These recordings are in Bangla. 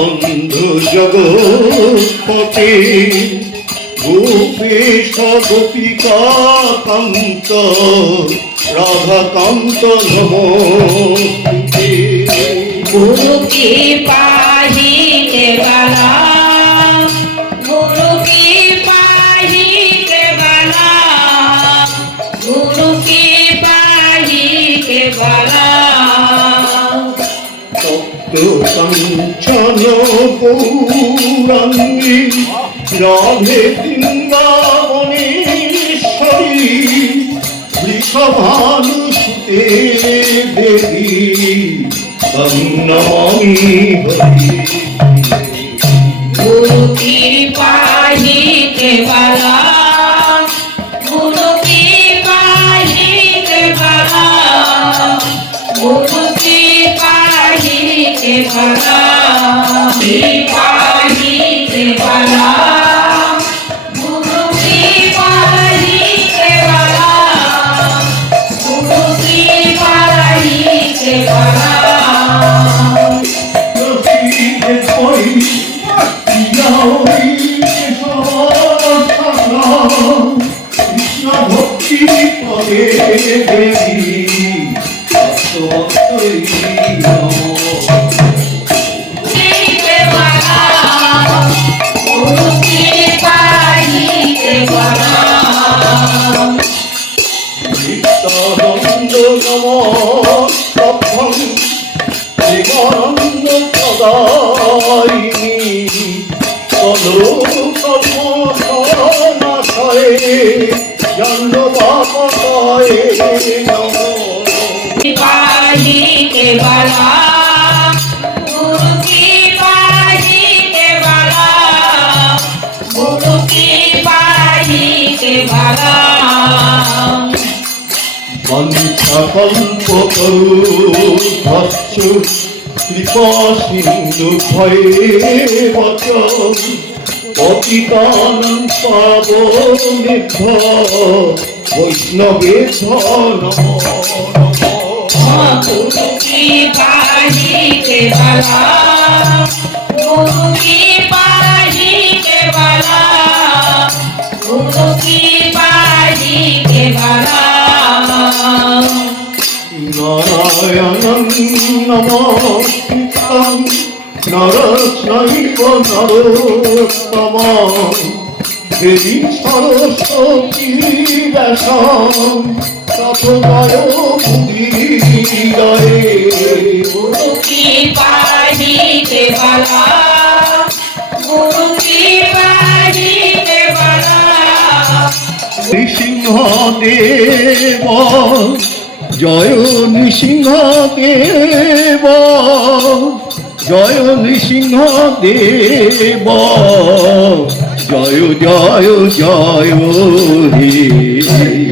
বন্ধু জগপতি গোপেশ গোপিকান্ত রাধাকান্ত নম। গুরুকে পাহি বালা গৌরাঙ্গী, রাধে বৃন্দাবনেশ্বরী বৃষভানুষুতে দেবী তন্নমী হরি। গুরু কৃপাহি দেবালা গুরু কৃপাহি দেবালা গুরু কৃপাহি দেবালা Bala, Bala, Bala, নম মন্থকল্পতরুভৎসু কৃপা সিন্ধু ভয়ে বচ পতিতানং পাবনেভ্য বৈষ্ণবেভ্য নমো নমঃ गुरु নারায়ণম নমস্কৃতম নরস্নৈব নরোত্তম দেবী সরস্বতী ব্যাসম তপময় বুধিদয়ে বলা নৃসিংহদেব জয় নৃসিংহ দেব। জয় নৃসিংহ দেব। জয় জয় জয় হে।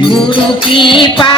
মুরুকি পা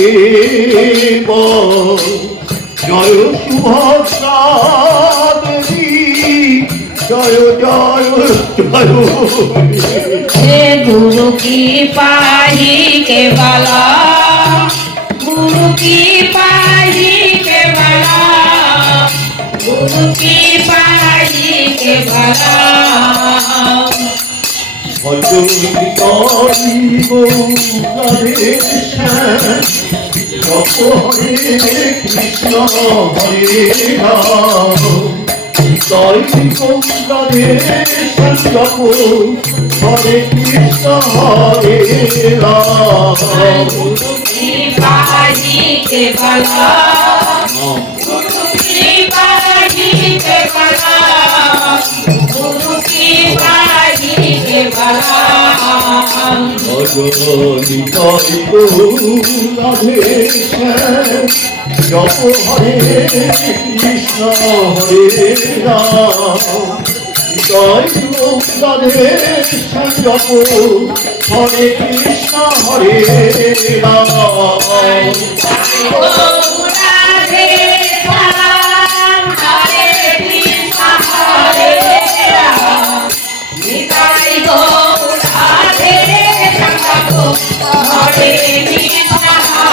দেব জয় সুভদ্রা দেবী জয় জয় জয়। হে গুরু কি পাহি কে বালা গুরু কি পাহি কে গুরু কি পাহি কে কৃষ্ণ হরে Ram Sorry, people, Singapore, Hare Krishna, Hare Rama. Guru ki bani ke bala, Guru ki bani ke bala, Guru ki bani করি রাধে জপ হরে কৃষ্ণ হরে রাম জয় রাধে জপ হরে কৃষ্ণ হরে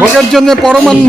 ভোগের জন্য পরমান্ন।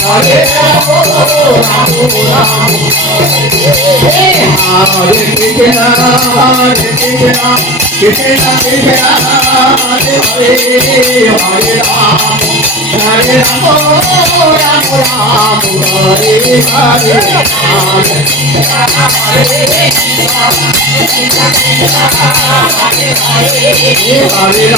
হরে কৃষ্ণ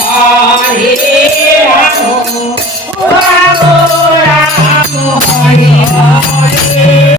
Hare Hare.